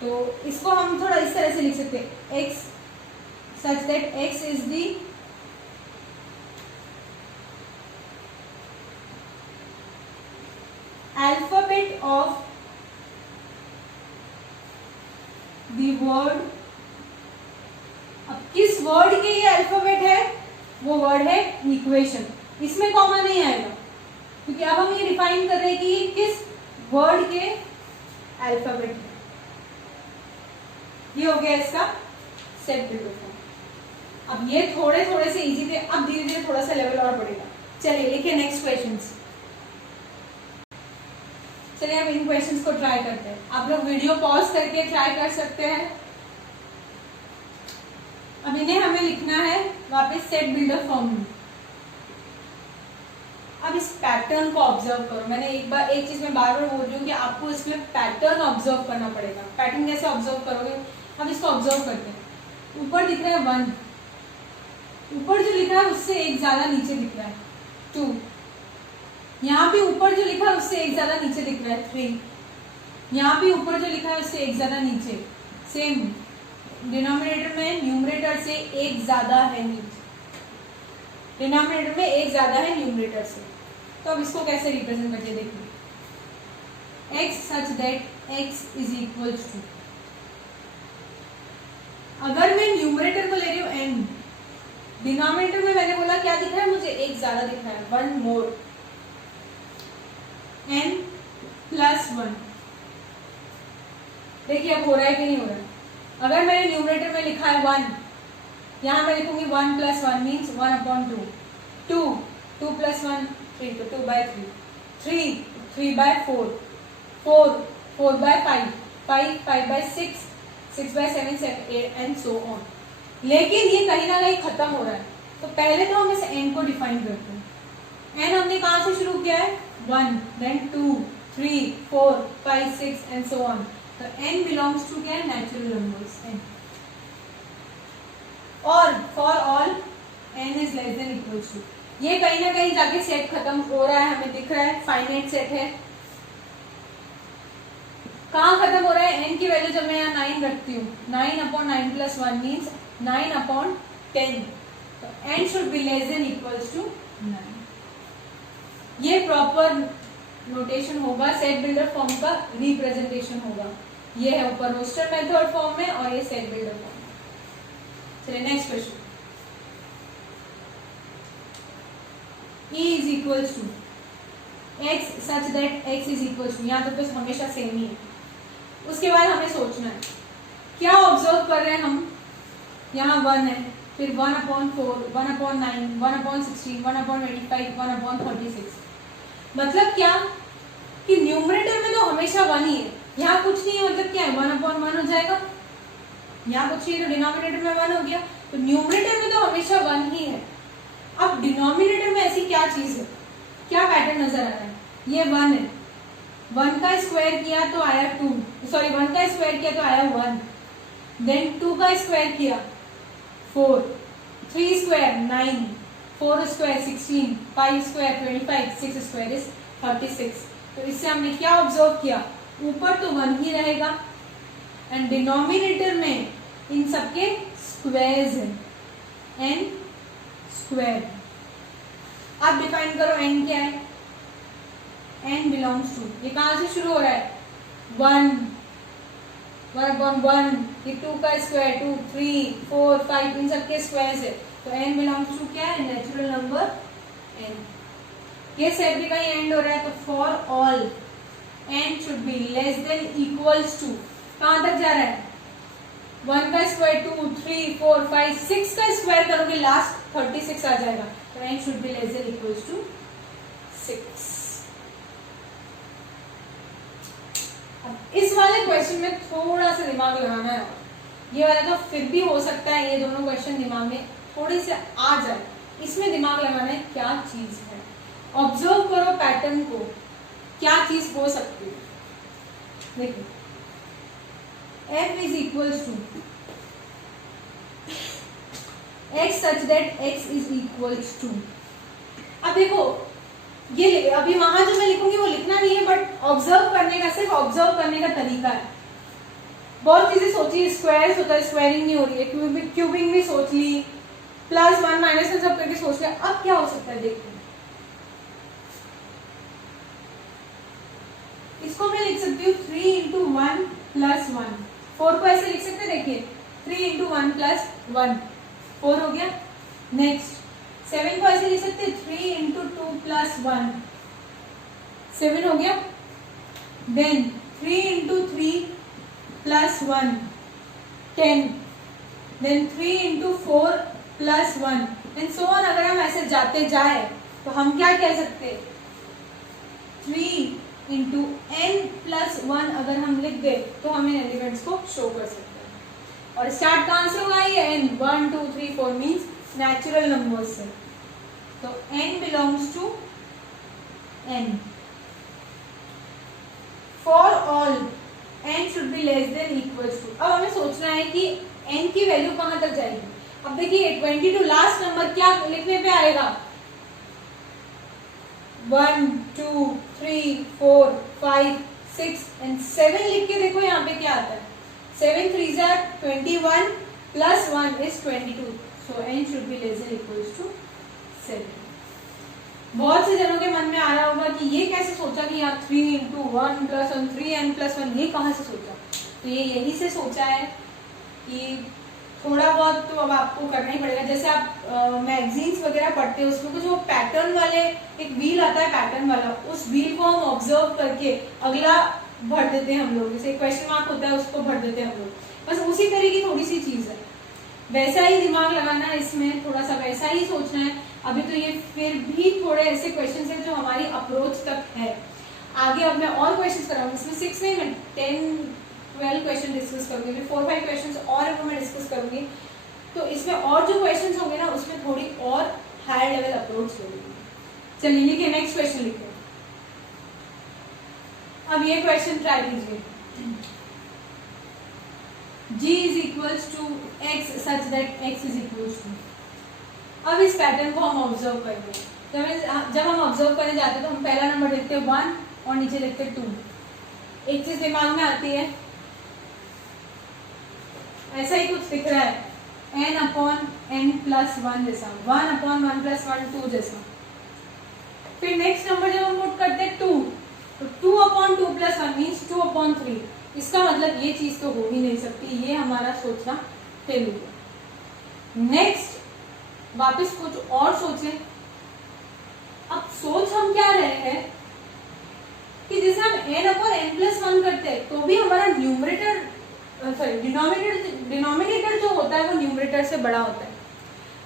तो इसको हम थोड़ा इस तरह से लिख सकते हैं, x such that x is the alphabet of the word। अब किस वर्ड के ये अल्फाबेट है, वो वर्ड है इक्वेशन। इसमें कॉमा नहीं आएगा, क्योंकि अब हम ये डिफाइन कर रहे हैं कि ये किस वर्ड के अल्फाबेट है। ये हो गया इसका सेट बिल्डर फॉर्म। अब ये थोड़े थोड़े से इजी थे, अब धीरे धीरे थोड़ा सा लेवल और बढ़ेगा। चलिए लिखिए नेक्स्ट क्वेश्चंस। चलिए अब इन क्वेश्चंस को ट्राई करते हैं। आप लोग वीडियो पॉज करके ट्राई कर सकते हैं। अब इन्हें हमें लिखना है वापस सेट बिल्डर फॉर्म में। अब इस पैटर्न को ऑब्जर्व करो। मैंने एक चीज में बार बार बोल रही हूँ कि आपको इसमें पैटर्न ऑब्जर्व करना पड़ेगा। पैटर्न कैसे ऑब्जर्व करोगे? अब इसको ऑब्जर्व करते हैं। ऊपर दिख रहा है 1, ऊपर जो लिखा है उससे एक ज्यादा नीचे दिख रहा है 2, यहाँ पे ऊपर जो लिखा है उससे एक ज्यादा नीचे दिख रहा है 3, यहाँ पे ऊपर जो लिखा है उससे एक ज्यादा नीचे, सेम डिनोमिनेटर में न्यूमरेटर से एक ज्यादा है नीचे, डिनोमिनेटर में एक ज्यादा है न्यूमरेटर से। तो अब इसको कैसे रिप्रेजेंट करते देखिए, x such that x is equal to, अगर मैं न्यूमरेटर को ले रही हूँ n, डिनोमिनेटर में मैंने बोला क्या दिख रहा है मुझे, एक ज्यादा दिख रहा है, 1 मोर, n प्लस 1। देखिए अब हो रहा है कि नहीं हो रहा है। अगर मैंने न्यूमरेटर में लिखा है 1, यहाँ मैं लिखूंगी 1 प्लस 1 मीन्स 1/2, 2 प्लस 1 3, तो 2/3, 3 by 4, 4/5, 5/6, 6/7, 7, 8 एंड सो ऑन। लेकिन ये कहीं ना कहीं खत्म हो रहा है, तो पहले तो हम इस n को डिफाइन करते हैं। n हमने कहाँ से शुरू किया है, 1, then 2, 3, 4, 5, 6 एंड सो ऑन। तो n बिलोंग्स टू क्या है, नेचुरल नंबर्स n। और for all n is less than equal to, ये कहीं ना कहीं जाके सेट खत्म हो रहा है, हमें दिख रहा है फाइनाइट सेट है। कहाँ खत्म हो रहा है, n की वैल्यू जब मैं यहाँ 9 रखती हूँ, 9/9 प्लस 1 मीन्स 9/10, तो n should be less than equals to 9। ये प्रॉपर नोटेशन होगा, सेट बिल्डर फॉर्म का रिप्रेजेंटेशन होगा। ये है ऊपर रोस्टर मेथड फॉर्म में और ये सेट बिल्डर फॉर्म में। चलिए next question, e is equals to x such that x is equals to, यहाँ तो हमेशा सेम ही है। उसके बाद हमें सोचना है क्या ऑब्जर्व कर रहे हैं हम, यहाँ 1 है, फिर 1/4, 1/9, 1/16, 1/25, 1/36। मतलब क्या कि न्यूमरेटर में तो हमेशा 1 ही है, यहाँ कुछ नहीं है, मतलब क्या है 1/1 हो जाएगा, यहाँ कुछ नहीं है तो डिनोमिनेटर में 1 हो गया, तो न्यूमरेटर में तो हमेशा 1 ही है। अब डिनोमिनेटर में ऐसी क्या चीज है, क्या पैटर्न नजर आ रहा है, ये 1 है, 1 का स्क्वायर किया तो आया 2, सॉरी 1 का स्क्वायर किया तो आया 1, देन 2 का स्क्वायर किया 4, 3 square 9, 4 square 16, 5 square 25, 6 square is 36। तो इससे हमने क्या ऑब्जर्व किया, ऊपर तो 1 ही रहेगा एंड डिनोमिनेटर में इन सबके स्क्वायर्स हैं, n स्क्वायर। अब डिफाइन करो n क्या है, n बिलोंग्स टू, ये कहां से शुरू हो रहा है, 1, 1/1, ये 2 का स्क्वायर 2, 3, 4, 5 इन सबके स्क्वायर्स है, तो n बिलोंग्स टू क्या है, नेचुरल नंबर n। ये सेट भी कहीं एंड हो रहा है, तो for all n should be less than equals to, कहां तक जा रहा है, 1 का स्क्वायर 2, 3, 4, 5, 6 का स्क्वायर करोगे लास्ट 36 आ जाएगा, तो n should be less than equals to 6। अब इस वाले क्वेश्चन में थोड़ा सा दिमाग लगाना है, ये वाला तो फिर भी हो सकता है ये दोनों क्वेश्चन दिमाग में थोड़े से आ जाए, इसमें दिमाग लगाना है क्या चीज है, ऑब्जर्व करो पैटर्न को, क्या चीज हो सकती है। देखिए f is equals to x such that x is equals to. अब देखो ये अभी वहां जो मैं लिखूंगी वो लिखना नहीं है, बट ऑब्जर्व करने का, सिर्फ ऑब्जर्व करने का तरीका है। बहुत चीजें सोची, स्क्वायर होता है, स्क्वायरिंग नहीं हो रही है, क्यूबिंग भी सोच ली, +1 -1 सब करके सोच लिया। अब क्या हो सकता है देखते हैं, इसको मैं लिख सकती हूँ 3 × 1 + 1, 4 को ऐसे लिख सकते हैं, देखिए 3 × 1 + 1 4 हो गया। नेक्स्ट 7 को ऐसे लिख सकते हैं 3 × 2 + 1 7 हो गया। Then 3 × 3 + 1 10, then 3 × 4 + 1 and so on. अगर हम ऐसे जाते जाए तो हम क्या कह सकते हैं, 3 × n + 1 अगर हम लिख दे तो हमें एलिमेंट्स को शो कर सकते हैं। और स्टार्ट कहां से होगा, ये n 1 2 3 4 मीन्स नेचुरल नंबर्स से, तो n belongs to n. For all n should be less than equals to. अब हमें सोचना है कि n की वैल्यू कहां तक जाएगी. अब देखिए 22 लास्ट नंबर क्या लिखने पे आएगा. 1 2 3 4 5 6 एंड 7 लिख के देखो यहाँ पे क्या आता है. 7 3s are 21 plus 1 is 22. So n should be less than equals to 7. बहुत से जनों के मन में आ रहा होगा कि ये कैसे सोचा कि आप 3 into 1 plus 1 3n+1 ये कहाँ से सोचा. तो ये यही से सोचा है कि थोड़ा बहुत तो अब आपको करना ही पड़ेगा. जैसे आप मैगजीन्स वगैरह पढ़ते हैं उसमें कुछ वो पैटर्न वाले एक व्हील आता है पैटर्न वाला, उस व्हील को हम ऑब्जर्व करके अगला भर देते हैं हम लोग. जैसे क्वेश्चन मार्क होता है उसको भर देते हैं हम लोग. बस उसी तरह की थोड़ी सी चीज है. वैसा ही दिमाग लगाना है इसमें, थोड़ा सा वैसा ही सोचना है. अभी तो ये फिर भी थोड़े ऐसे क्वेश्चन है जो हमारी अप्रोच तक है. आगे अब मैं और क्वेश्चन कराऊंगी. इसमें 6 नहीं मैं 10-12 क्वेश्चन डिस्कस करूंगी. 4-5 क्वेश्चन और वो मैं डिस्कस करूंगी. तो इसमें और जो क्वेश्चन होंगे ना उसमें थोड़ी और हायर लेवल अप्रोच होगी. चलिए लिखिए नेक्स्ट क्वेश्चन लिखिए. अब ये क्वेश्चन ट्राई कीजिए. g is equals to x such that x is equals to. अब इस पैटर्न को हम ऑब्जर्व करेंगे. जब हम ऑब्जर्व करने जाते हैं तो हम पहला नंबर लिखते हैं 1 और नीचे लिखते हैं 2. एक चीज दिमाग में आती है, ऐसा ही कुछ दिख रहा है n/n+1 जैसा, 1/1+1 2 जैसा. फिर नेक्स्ट नंबर जब हम पुट करते हैं 2, तो 2/2+1 मीन्स 2/3. इसका मतलब ये चीज तो हो ही नहीं सकती. ये हमारा सोचना फेल हो गया. नेक्स्ट वापस कुछ और सोचें. अब सोच हम क्या रहे हैं कि जैसे हम n/n+1 करते हैं तो भी हमारा न्यूमरेटर डिनोमिनेटर जो होता है वो न्यूमरेटर से बड़ा होता है.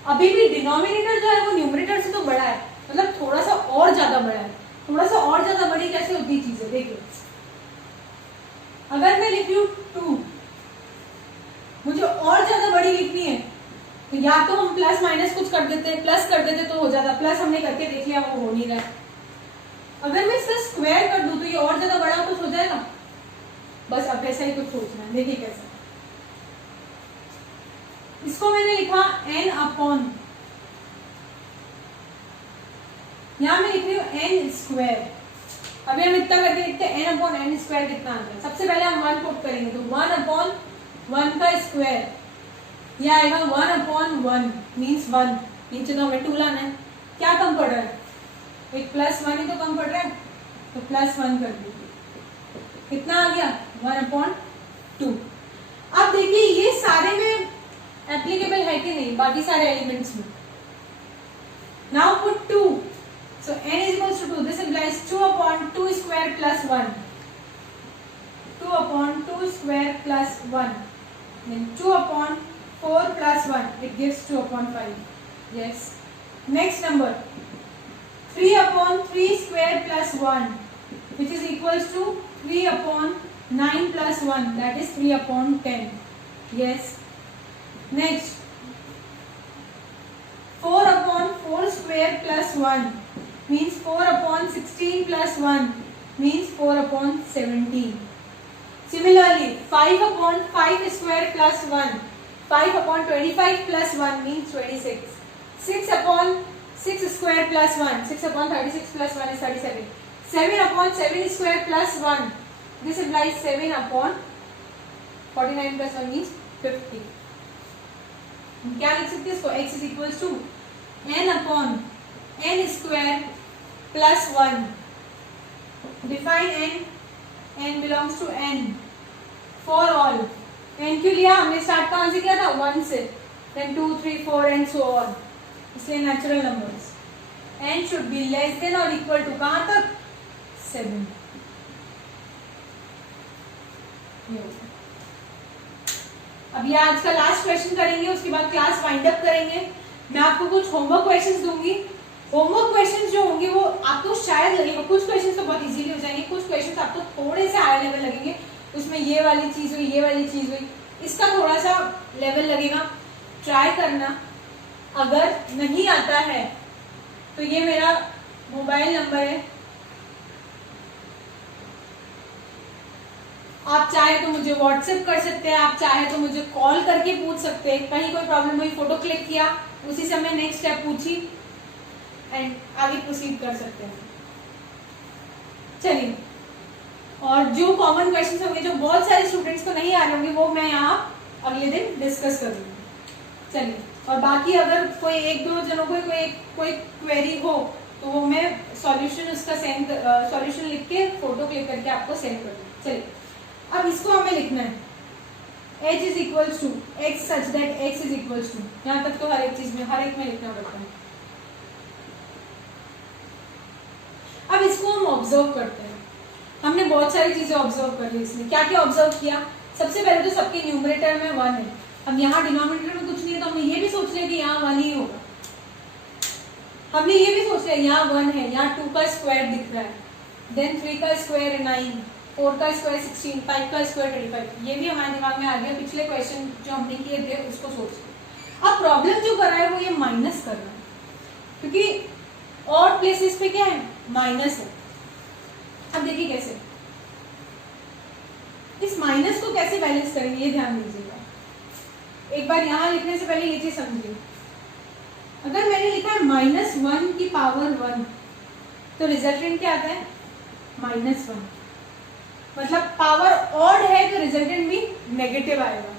अभी भी डिनोमिनेटर जो है वो न्यूमरेटर से तो बड़ा है, मतलब थोड़ा सा और ज्यादा बड़ा है. थोड़ा सा और ज्यादा बड़ी कैसे होती है चीजें देखिए. अगर मैं लिख लूं 2, मुझे और ज्यादा बड़ी लिखनी है तो या तो हम प्लस माइनस कुछ कर देते, प्लस कर देते तो हो जाता. प्लस हमने करके देख लिया वो हो नहीं रहा है. अगर मैं इसका स्क्वायर कर दूं तो ये और ज्यादा बड़ा कुछ हो जाएगा. बस अब ऐसा ही कुछ सोचना है. देखिए कैसे. इसको मैंने लिखा n/, यहां मैं लिख रही हूं n². अभी हम इतना करके देखते हैं n/n² कितना आता है. सबसे पहले हम 1 पुट करेंगे तो 1/1 का स्क्वायर ये आएगा 1/1 मीन्स 1. नीचे तो हमें 2 लाना है. क्या कम पड़ रहा है, एक +1 ही तो कम पड़ रहा है तो +1 कर दीजिए. कितना आ गया 1/2. अब देखिए ये सारे में एप्लीकेबल है कि नहीं बाकी सारे एलिमेंट्स में. Now put 2. So n is equals to 2. This implies 2/2² plus 1. 2/2² plus 1. Then 2/4 plus 1. It gives 2/5. Yes. Next number. 3/3² plus 1. Which is equals to 3/9 plus 1. That is 3/10. Yes. Next. 4/4² plus 1. Means 4/16 plus 1 means 4/17. Similarly, 5/5² plus 1, 5/25 plus 1 means 26. 6/6² plus 1, 6/36 plus 1 is 37. 7/7² plus 1, this implies 7/49 plus 1 means 50. क्या लिख सकते हैं इसको? x is equals to n/n² plus 1. Define n. n belongs to n. For all. n क्यों लिया हमने? Start कहां से किया था? 1 से. Then 2, 3, 4 and so on. इसलिए natural numbers. n should be less than or equal to कहां तक? 7. अब ये आज का लास्ट क्वेश्चन करेंगे, उसके बाद क्लास वाइंड अप करेंगे. मैं आपको कुछ होमवर्क क्वेश्चंस दूंगी. होमवर्क क्वेश्चंस जो होंगे वो आपको शायद लगेगा, कुछ क्वेश्चंस तो बहुत इजीली हो जाएंगे, कुछ क्वेश्चंस आपको थोड़े से हाई लेवल लगेंगे. उसमें ये वाली चीज हुई, ये वाली चीज हुई, इसका थोड़ा सा लेवल लगेगा. ट्राई करना. अगर नहीं आता है तो ये मेरा मोबाइल नंबर है, आप चाहे तो मुझे व्हाट्सएप कर सकते हैं, आप चाहे तो मुझे कॉल करके पूछ सकते हैं, कहीं कोई प्रॉब्लम हुई फोटो क्लिक किया, उसी समय नेक्स्ट स्टेप पूछी एंड आगे प्रोसीड कर सकते हैं। चलिए, और जो कॉमन क्वेश्चंस होंगे जो बहुत सारे स्टूडेंट्स को नहीं आ रहे होंगे वो मैं यहाँ अगले दिन डिस्कस करूंगी। चलिए, और बाकी अगर कोई एक दो जनों को कोई क्वेरी हो तो वो मैं सॉल्यूशन उसका सॉल्यूशन लिख के फोटो क्लिक करके आपको सेंड कर दूँ। चलिए, अब इसको हमें लिखना है h is equals to x such that x is equals to, यहाँ तक तो हर एक चीज में हर एक में लिखना पड़ता है। अब इसको हम ऑब्जर्व करते हैं। हमने बहुत सारी चीजें ऑब्जर्व कर ली इसमें। क्या क्या ऑब्जर्व किया? सबसे पहले तो सबके न्यूमरेटर में 1 है। अब यहाँ डिनोमिनेटर में कुछ नहीं है तो हमने ये भी सोच लिया कि यहाँ 1 ही होगा। हमने ये भी सोच लिया यहाँ 1 है, यहाँ 2 का स्क्वायर दिख रहा है, देन 3 का स्क्वायर 9, 4 का स्क्वायर 16, 5 का स्क्वायर 25। ये भी हमारे दिमाग में आ गया। पिछले क्वेश्चन जो हमने किए थे उसको सोच लिया। अब प्रॉब्लम जो कर रहा है वो ये माइनस कर रहा है, क्योंकि और प्लेसेस पे क्या है? माइनस है। अब देखिए कैसे इस माइनस को कैसे बैलेंस करेंगे, ये ध्यान दीजिएगा। एक बार यहाँ लिखने से पहले ये चीज समझिए। अगर मैंने लिखा है -1 की पावर 1 तो रिजल्टेंट क्या आता है? -1। मतलब पावर ऑड है तो रिजल्टेंट भी नेगेटिव आएगा।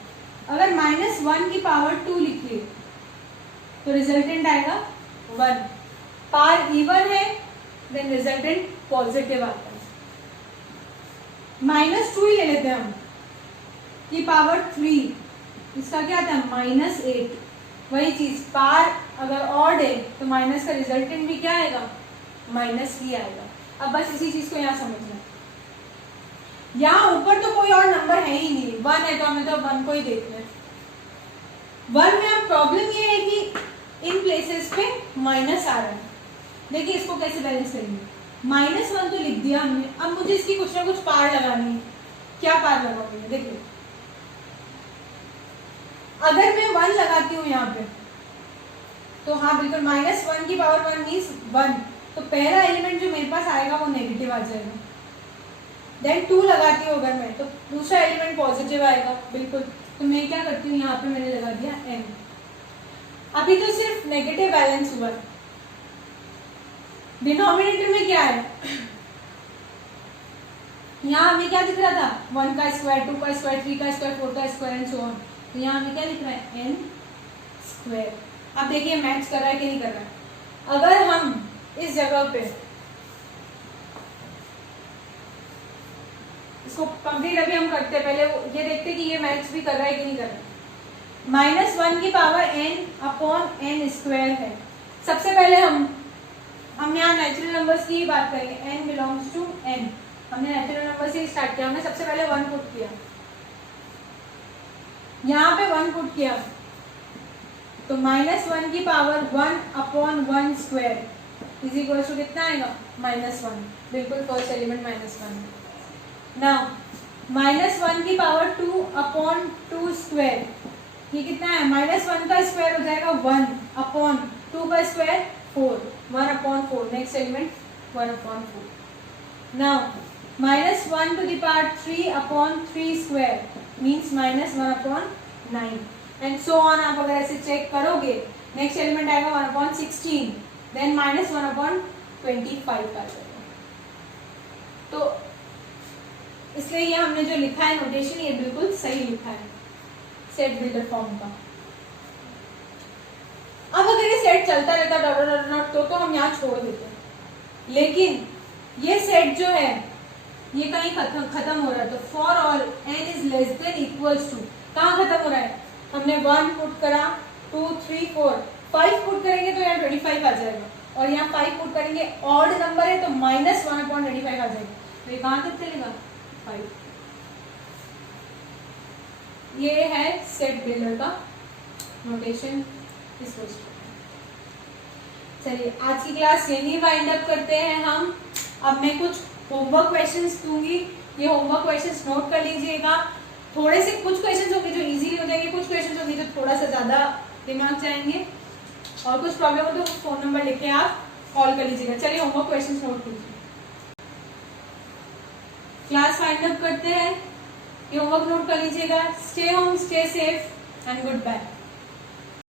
अगर -1 की पावर 2 लिखिए तो रिजल्टेंट आएगा 1। पावर इवन है देन रिजल्टेंट पॉजिटिव आता है। -2 ही ले लेते हैं हम, की पावर 3, इसका क्या आता है? -8। वही चीज पार अगर ऑड है तो माइनस का रिजल्टेंट भी क्या आएगा? माइनस ही आएगा। अब बस इसी चीज को यहाँ समझना। यहाँ ऊपर तो कोई और नंबर है ही नहीं, 1 है तो हमें तो 1 को ही देखना है। 1 में अब प्रॉब्लम ये है कि इन प्लेसेस पे माइनस आ रहा है। देखिए इसको कैसे बैलेंस करेंगे। -1 तो लिख दिया हमने, अब मुझे इसकी कुछ ना कुछ पार लगानी है। क्या पार लगाऊंगी? देखिए अगर मैं 1 लगाती हूँ यहाँ पे तो हाँ बिल्कुल -1 की पावर 1 मीन्स 1, तो पहला एलिमेंट जो मेरे पास आएगा वो नेगेटिव आ जाएगा। देन 2 लगाती हूँ अगर मैं तो दूसरा एलिमेंट पॉजिटिव आएगा बिल्कुल। तो मैं क्या करती हूँ यहाँ पे मैंने लगा दिया n। अभी तो सिर्फ नेगेटिव बैलेंस हुआ। डिनोमिनेटर में क्या है? यहाँ हमें क्या दिख रहा था? 1 का स्क्वायर, 2 का स्क्वायर, 3 का स्क्वायर, 4 का स्क्वायर एंड सो ऑन। तो यहाँ हमें क्या दिख रहा है? n square. अब देखिए मैच कर रहा है कि नहीं कर रहा है। अगर हम इस जगह पे इसको कंप्लीट अभी हम करते हैं, पहले ये देखते हैं कि ये मैच भी कर रहा है कि नहीं कर रहा है। -1 की power n upon n square है। सबसे पहले हम यहाँ नेचुरल नंबर्स की ही बात करेंगे। n belongs to n। हमने नेचुरल नंबर से स्टार्ट किया। हमने सबसे पहले 1 पुट किया, यहाँ पे 1 पुट किया तो -1 की power 1 upon 1 square is equal to कितना आएगा? -1। बिल्कुल फर्स्ट एलिमेंट -1। नाउ -1 की पावर 2 अपॉन 2 स्क्वायर, ये कितना है? -1 का स्क्वायर हो जाएगा 1 अपॉन 2 का square 4, 1 upon 4। Next element 1 upon 4। Now -1 to the power 3 upon 3 square means -1 upon 9 and so on. आप अगर ऐसे चेक करोगे नेक्स्ट एलिमेंट आएगा 1 अपॉन 16, देन -1 अपॉन 25 आ जाएगा। तो इसलिए ये हमने जो लिखा है नोटेशन ये बिल्कुल सही लिखा है सेट बिल्डर फॉर्म का। अब अगर ये सेट चलता रहता डॉट डॉट डॉट तो हम यहाँ छोड़ देते, लेकिन ये सेट जो है ये कहीं खत्म हो रहा है। तो for all n is less than equals to, कहाँ खत्म हो रहा है? हमने 1 पुट करा, 2 3 4 5 पुट करेंगे तो यहाँ 25 आ जाएगा, और यहाँ 5 पुट करेंगे ऑड नंबर है तो -1 अपॉन 25 आ जाएगा। तो ये कहाँ तक चलेगा? 5। ये है सेट बिल्डर का नोटेशन। चलिए आज की क्लास यही वाइंड अप करते हैं हम। अब मैं कुछ होमवर्क क्वेश्चंस दूंगी, ये होमवर्क क्वेश्चंस नोट कर लीजिएगा। थोड़े से कुछ क्वेश्चंस होंगे जो इजीली हो जाएंगे, कुछ क्वेश्चंस होंगे जो थोड़ा सा ज्यादा दिमाग जाएंगे, और कुछ प्रॉब्लम हो तो फोन नंबर लेके आप कॉल कर लीजिएगा। चलिए होमवर्क क्वेश्चंस नोट कीजिए। क्लास वाइंड अप करते हैं। ये होमवर्क नोट कर लीजिएगा. Stay home, stay safe and good bye.